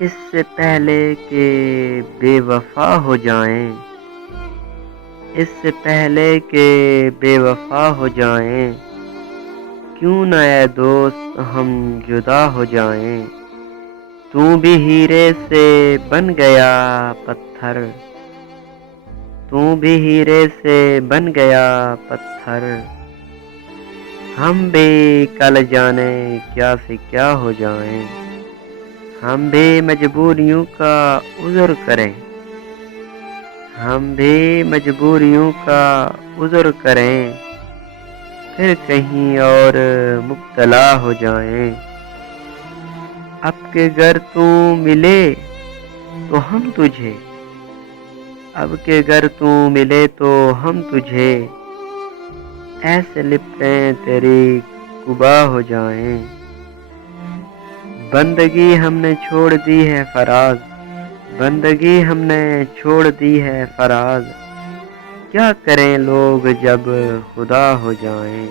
اس سے پہلے کہ بے وفا ہو جائیں، اس سے پہلے کہ بے وفا ہو جائیں، کیوں نہ اے دوست ہم جدا ہو جائیں۔ تو بھی ہیرے سے بن گیا پتھر، تو بھی ہیرے سے بن گیا پتھر، ہم بھی کل جانے کیا سے کیا ہو جائیں۔ ہم بھی مجبوریوں کا عذر کریں، ہم بھی مجبوریوں کا عذر کریں، پھر کہیں اور مبتلا ہو جائیں۔ اب کہ گر تو ملے تو ہم تجھے، اب کہ گر تو ملے تو ہم تجھے، ایسے لپٹیں تیری قبا ہو جائیں۔ بندگی ہم نے چھوڑ دی ہے فراز، بندگی ہم نے چھوڑ دی ہے فراز، کیا کریں لوگ جب خدا ہو جائیں۔